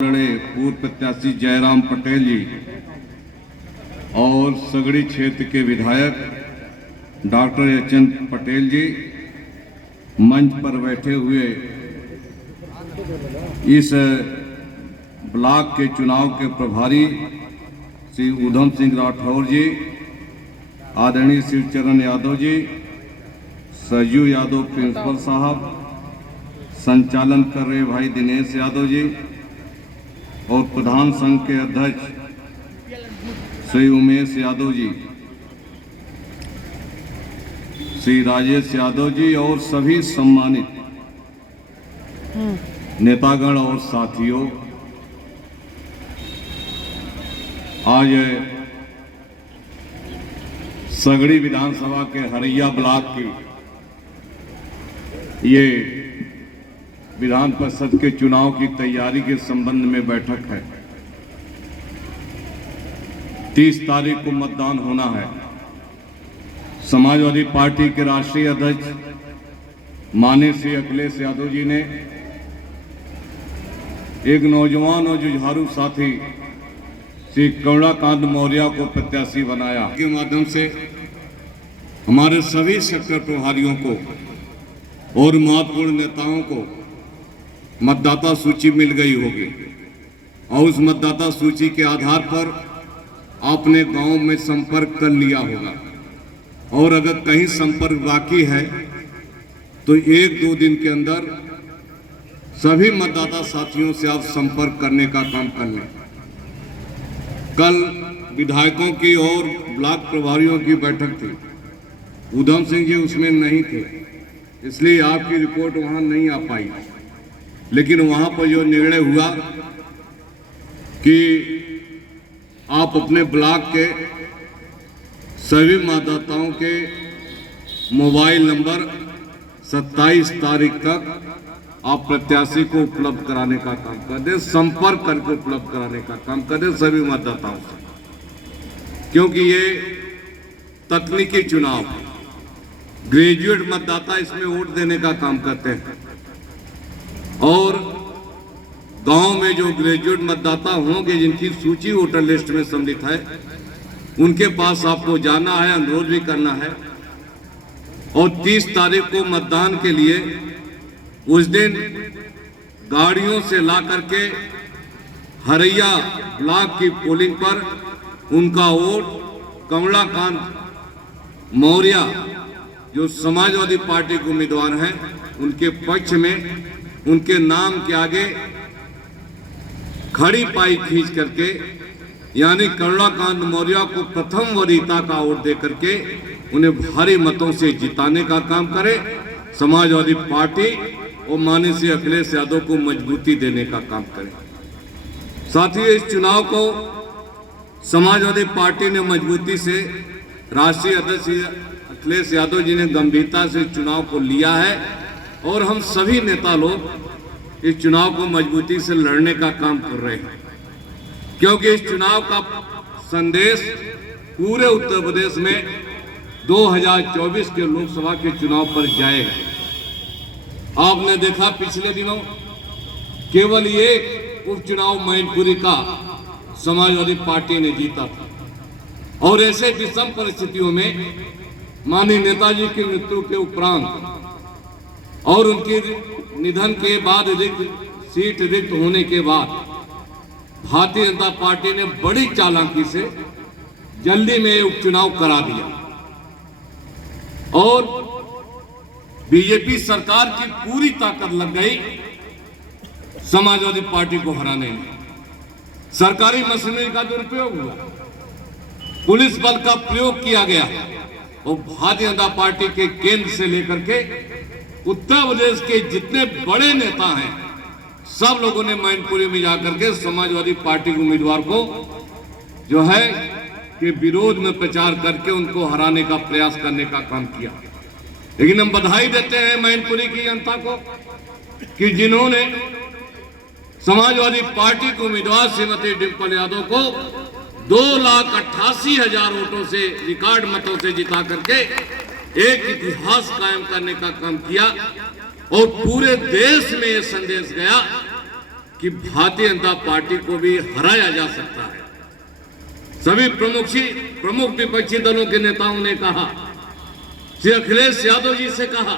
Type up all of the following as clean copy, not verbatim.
पूर्व प्रत्याशी जयराम पटेल जी और सगड़ी क्षेत्र के विधायक डॉक्टर एच.एन. पटेल जी मंच पर बैठे हुए इस ब्लॉक के चुनाव के प्रभारी श्री उधम सिंह राठौर जी, आदरणीय शिवचरण यादव जी, सरजू यादव प्रिंसिपल साहब, संचालन कर रहे भाई दिनेश यादव जी और प्रधान संघ के अध्यक्ष श्री उमेश यादव जी, श्री राजेश यादव जी और सभी सम्मानित नेतागण और साथियों, आज सगड़ी विधानसभा के हरैया ब्लॉक की ये विधान परिषद के चुनाव की तैयारी के संबंध में बैठक है। 30 तारीख को मतदान होना है। समाजवादी पार्टी के राष्ट्रीय अध्यक्ष माननीय श्री अखिलेश यादव जी ने एक नौजवान और जुझारू साथी श्री कमलाकांत मौर्य को प्रत्याशी बनाया। के माध्यम से हमारे सभी सेक्टर प्रभारियों को और महत्वपूर्ण नेताओं को मतदाता सूची मिल गई होगी और उस मतदाता सूची के आधार पर आपने गांव में संपर्क कर लिया होगा और अगर कहीं संपर्क बाकी है तो 1-2 दिन के अंदर सभी मतदाता साथियों से आप संपर्क करने का काम कर लें। कल विधायकों की और ब्लॉक प्रभारियों की बैठक थी, उधम सिंह जी उसमें नहीं थे, इसलिए आपकी रिपोर्ट वहां नहीं आ पाई। लेकिन वहां पर जो निर्णय हुआ कि आप अपने ब्लॉक के सभी मतदाताओं के मोबाइल नंबर 27 तारीख तक आप प्रत्याशी को उपलब्ध कराने का काम कर दें, संपर्क करके उपलब्ध कराने का काम कर दें सभी मतदाताओं से, क्योंकि ये तकनीकी चुनाव है। ग्रेजुएट मतदाता इसमें वोट देने का काम करते हैं और गांव में जो ग्रेजुएट मतदाता होंगे जिनकी सूची वोटर लिस्ट में सम्मिलित है, उनके पास आपको जाना है, अनुरोध भी करना है और 30 तारीख को मतदान के लिए उस दिन गाड़ियों से ला करके हरैया ब्लॉक की पोलिंग पर उनका वोट कमलाकांत मौर्य जो समाजवादी पार्टी के उम्मीदवार हैं उनके पक्ष में उनके नाम के आगे खड़ी पाई खींच करके, यानी कमलाकांत मौर्य को प्रथम वरीयता का वोट दे करके उन्हें भारी मतों से जिताने का काम करे। समाजवादी पार्टी और माननीय श्री अखिलेश यादव को मजबूती देने का काम करे। साथ ही इस चुनाव को समाजवादी पार्टी ने मजबूती से, राष्ट्रीय अध्यक्ष अखिलेश यादव जी ने गंभीरता से चुनाव को लिया है और हम सभी नेता लोग इस चुनाव को मजबूती से लड़ने का काम कर रहे हैं, क्योंकि इस चुनाव का संदेश पूरे उत्तर प्रदेश में 2024 के लोकसभा के चुनाव पर जाएगा। आपने देखा पिछले दिनों केवल एक उपचुनाव मैनपुरी का समाजवादी पार्टी ने जीता था और ऐसे विषम परिस्थितियों में माननीय नेताजी की मृत्यु के उपरांत और उनके निधन के बाद सीट रिक्त होने के बाद भारतीय जनता पार्टी ने बड़ी चालाकी से जल्दी में उपचुनाव करा दिया और बीजेपी सरकार की पूरी ताकत लग गई समाजवादी पार्टी को हराने में। सरकारी मशीनरी का दुरुपयोग हुआ, पुलिस बल का प्रयोग किया गया और भारतीय जनता पार्टी के केंद्र से लेकर के उत्तर प्रदेश के जितने बड़े नेता हैं सब लोगों ने मैनपुरी में जाकर के समाजवादी पार्टी के उम्मीदवार को जो है कि विरोध में प्रचार करके उनको हराने का प्रयास करने का काम किया। लेकिन हम बधाई देते हैं मैनपुरी की जनता को कि जिन्होंने समाजवादी पार्टी के उम्मीदवार श्रीमती डिंपल यादव को 2,88,000 वोटों से, रिकॉर्ड मतों से जिता करके एक इतिहास कायम करने का काम किया और पूरे देश में यह संदेश गया कि भारतीय जनता पार्टी को भी हराया जा सकता है। सभी प्रमुख विपक्षी दलों के नेताओं ने कहा, श्री अखिलेश यादव जी से कहा,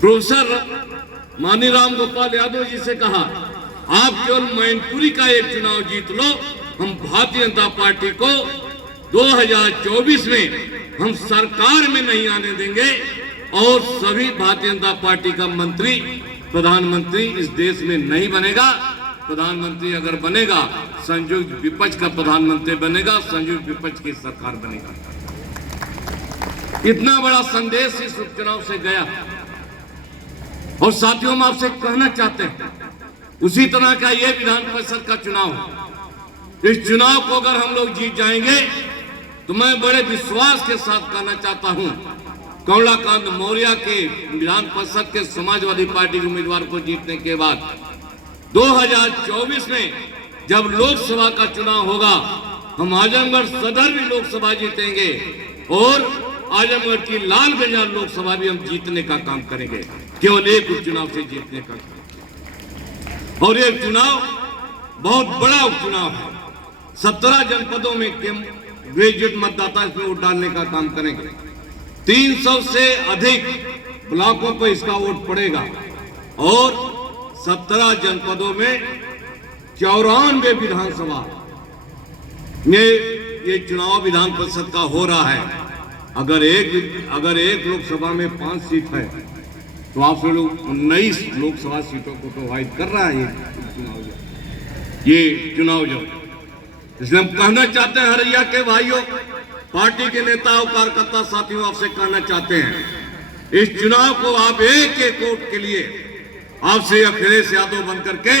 प्रोफेसर मानीराम गोपाल यादव जी से कहा, आप केवल मैनपुरी का एक चुनाव जीत लो, हम भारतीय जनता पार्टी को 2024 में हम सरकार में नहीं आने देंगे और सभी भारतीय जनता पार्टी का मंत्री प्रधानमंत्री इस देश में नहीं बनेगा। प्रधानमंत्री अगर बनेगा, संयुक्त विपक्ष का प्रधानमंत्री बनेगा, संयुक्त विपक्ष की सरकार बनेगा। इतना बड़ा संदेश इस उपचुनाव से गया। और साथियों, हम आपसे कहना चाहते हैं, उसी तरह का यह विधान परिषद का चुनाव, इस चुनाव को अगर हम लोग जीत जाएंगे तो मैं बड़े विश्वास के साथ कहना चाहता हूं, कमलाकांत मौर्य के विधान परिषद के समाजवादी पार्टी के उम्मीदवार को जीतने के बाद 2024 में जब लोकसभा का चुनाव होगा, हम आजमगढ़ सदर भी लोकसभा जीतेंगे और आजमगढ़ की लालगंज लोकसभा भी हम जीतने का काम करेंगे, केवल एक उपचुनाव से जीतने का काम। और ये चुनाव बहुत बड़ा उपचुनाव है। 17 जनपदों में ग्रेजुएट मतदाता इसमें वोट डालने का काम करेंगे। 300 से अधिक ब्लॉकों पर इसका वोट पड़ेगा और 17 जनपदों में 94 विधानसभा में ये चुनाव विधान परिषद का हो रहा है। अगर एक लोकसभा में 5 सीट है तो आप लोग 19 लोकसभा सीटों को प्रोवाइड कर रहा है ये चुनाव जो। इसलिए हम कहना चाहते हैं, हरिया के भाइयों, पार्टी के नेता और कार्यकर्ता साथियों, आपसे कहना चाहते हैं, इस चुनाव को आप एक एक वोट के लिए आपसे अखिलेश यादव बन करके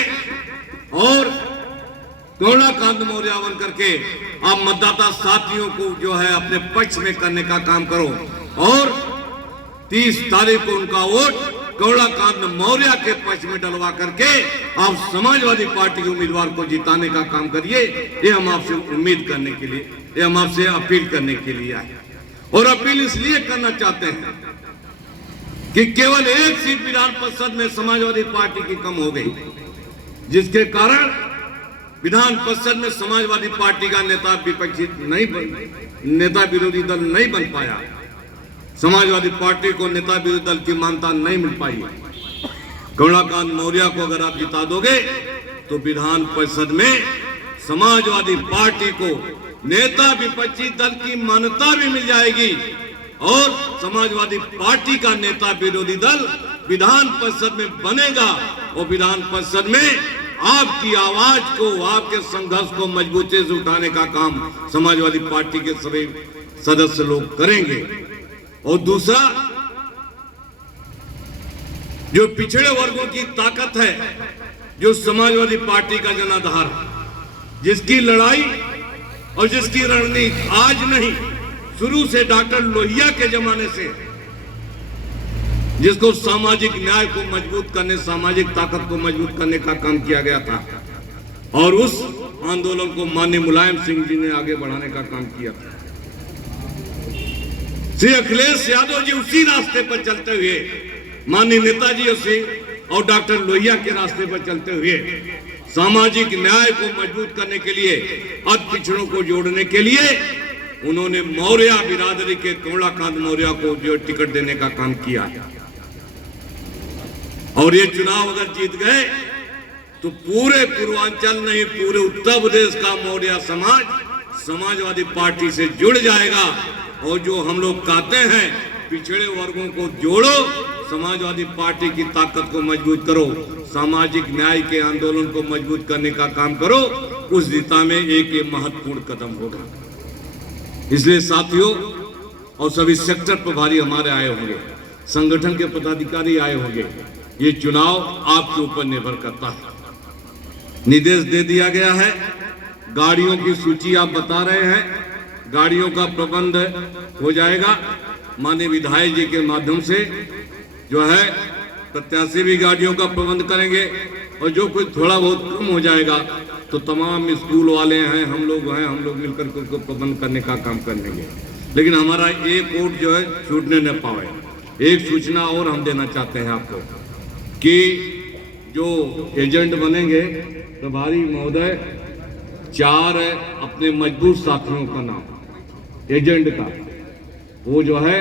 और कमलाकांत मौर्य बन करके आप मतदाता साथियों को जो है अपने पक्ष में करने का काम करो और 30 तारीख को उनका वोट कमलाकांत मौर्य के पक्ष में डलवा करके आप समाजवादी पार्टी के उम्मीदवार को जिताने का काम करिए। ये हम आपसे उम्मीद करने के लिए, ये हम आपसे अपील करने के लिए आए। और अपील इसलिए करना चाहते हैं कि केवल एक सीट विधान परिषद में समाजवादी पार्टी की कम हो गई, जिसके कारण विधान परिषद में समाजवादी पार्टी का नेता विरोधी दल नहीं बन पाया। समाजवादी पार्टी को नेता विरोधी दल की मान्यता नहीं मिल पाई। कमलाकांत मौर्य को अगर आप जिता दोगे तो विधान परिषद में समाजवादी पार्टी को नेता विपक्षी दल की मान्यता भी मिल जाएगी और समाजवादी पार्टी का नेता विरोधी दल विधान परिषद में बनेगा और विधान परिषद में आपकी आवाज को, आपके संघर्ष को मजबूती से उठाने का काम समाजवादी पार्टी के सभी सदस्य लोग करेंगे। और दूसरा, जो पिछड़े वर्गों की ताकत है, जो समाजवादी पार्टी का जनाधार, जिसकी लड़ाई और जिसकी रणनीति आज नहीं, शुरू से डॉक्टर लोहिया के जमाने से, जिसको सामाजिक न्याय को मजबूत करने, सामाजिक ताकत को मजबूत करने का काम किया गया था और उस आंदोलन को माननीय मुलायम सिंह जी ने आगे बढ़ाने का काम किया था। श्री अखिलेश यादव जी उसी रास्ते पर चलते हुए, माननीय नेताजी सिंह और डॉक्टर लोहिया के रास्ते पर चलते हुए सामाजिक न्याय को मजबूत करने के लिए, अति पिछड़ों को जोड़ने के लिए उन्होंने मौर्य बिरादरी के कमलाकांत मौर्य को जो टिकट देने का काम किया। और ये चुनाव अगर जीत गए तो पूरे पूर्वांचल नहीं, पूरे उत्तर प्रदेश का मौर्य समाज समाजवादी पार्टी से जुड़ जाएगा। और जो हम लोग कहते हैं, पिछड़े वर्गों को जोड़ो, समाजवादी पार्टी की ताकत को मजबूत करो, सामाजिक न्याय के आंदोलन को मजबूत करने का काम करो, उस दिशा में एक महत्वपूर्ण कदम होगा। इसलिए साथियों और सभी सेक्टर प्रभारी हमारे आए होंगे, संगठन के पदाधिकारी आए होंगे, ये चुनाव आपके ऊपर निर्भर करता है। निर्देश दे दिया गया है, गाड़ियों की सूची आप बता रहे हैं, गाड़ियों का प्रबंध हो जाएगा माननीय विधायक जी के माध्यम से, जो है प्रत्याशी भी गाड़ियों का प्रबंध करेंगे और जो कुछ थोड़ा बहुत कम हो जाएगा तो तमाम स्कूल वाले हैं, हम लोग मिलकर के उसको प्रबंध करने का काम कर लेंगे। लेकिन हमारा एक वोट जो है छूटने न पाए। एक सूचना और हम देना चाहते हैं आपको कि जो एजेंट बनेंगे प्रभारी महोदय, 4 है अपने मजबूत साथियों का नाम एजेंट का, वो जो है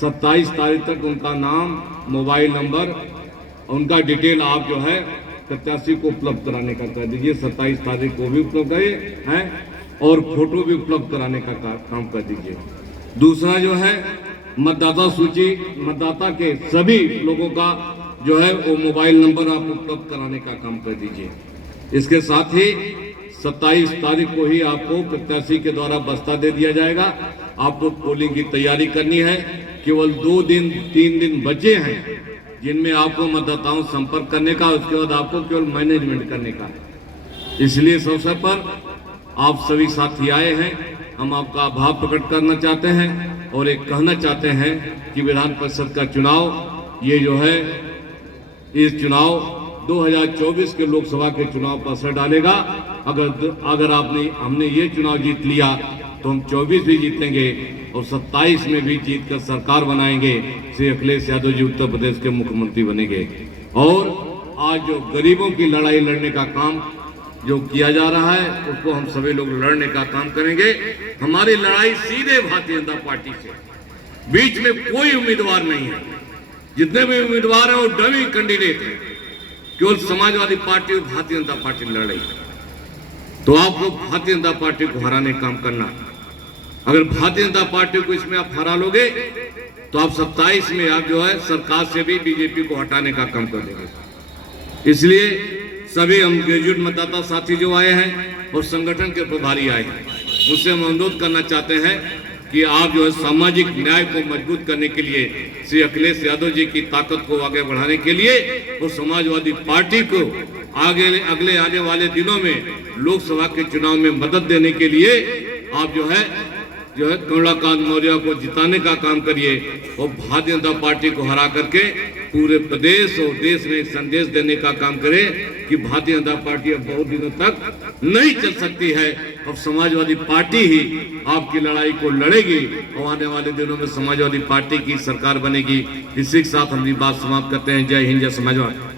27 तारीख तक उनका नाम, मोबाइल नंबर, उनका डिटेल आप जो है प्रत्याशी को उपलब्ध कराने का कर दीजिए। 27 तारीख को भी उपलब्ध है और फोटो भी उपलब्ध कराने का काम कर दीजिए। दूसरा जो है मतदाता सूची, मतदाता के सभी लोगों का जो है वो मोबाइल नंबर आप उपलब्ध कराने का काम कर दीजिए। इसके साथ ही 27 तारीख को ही आपको प्रत्याशी के द्वारा बस्ता दे दिया जाएगा। आपको पोलिंग की तैयारी करनी है। केवल 2 दिन 3 दिन बचे हैं जिनमें आपको मतदाताओं से संपर्क करने का, उसके बाद आपको केवल मैनेजमेंट करने का। इसलिए इस अवसर पर आप सभी साथी आए हैं, हम आपका आभार प्रकट करना चाहते हैं और एक कहना चाहते हैं कि विधान परिषद का चुनाव ये जो है, इस चुनाव 2024 के लोकसभा के चुनाव पर असर डालेगा। अगर हमने ये चुनाव जीत लिया तो हम 24 भी जीतेंगे और 27 में भी जीत कर सरकार बनाएंगे। श्री अखिलेश यादव जी उत्तर प्रदेश के मुख्यमंत्री बनेंगे। और आज जो गरीबों की लड़ाई लड़ने का काम जो किया जा रहा है उसको हम सभी लोग लड़ने का काम करेंगे। हमारी लड़ाई सीधे भारतीय जनता पार्टी से, बीच में कोई उम्मीदवार नहीं है। जितने भी उम्मीदवार हैं वो डमी कैंडिडेट हैं। केवल समाजवादी पार्टी और भारतीय जनता पार्टी लड़ रही है। तो आप लोग भारतीय जनता पार्टी को हराने का काम करना। अगर भारतीय जनता पार्टी को इसमें आप हरा लोगे तो आप 27 में आप जो है सरकार से भी बीजेपी को हटाने का काम कर देंगे। इसलिए सभी हम ग्रेजुएट मतदाता साथी जो आए हैं और संगठन के प्रभारी आए हैं, उनसे हम अनुरोध करना चाहते हैं कि आप जो है सामाजिक न्याय को मजबूत करने के लिए, श्री अखिलेश यादव जी की ताकत को आगे बढ़ाने के लिए और समाजवादी पार्टी को अगले आने वाले दिनों में लोकसभा के चुनाव में मदद देने के लिए आप जो है कमलाकांत मौर्य को जिताने का काम करिए और भारतीय जनता पार्टी को हरा करके पूरे प्रदेश और देश में संदेश देने का काम करें कि भारतीय जनता पार्टी अब बहुत दिनों तक नहीं चल सकती है। अब समाजवादी पार्टी ही आपकी लड़ाई को लड़ेगी और आने वाले दिनों में समाजवादी पार्टी की सरकार बनेगी। इसी के साथ हम बात समाप्त करते हैं। जय हिंद, जय समाजवाद।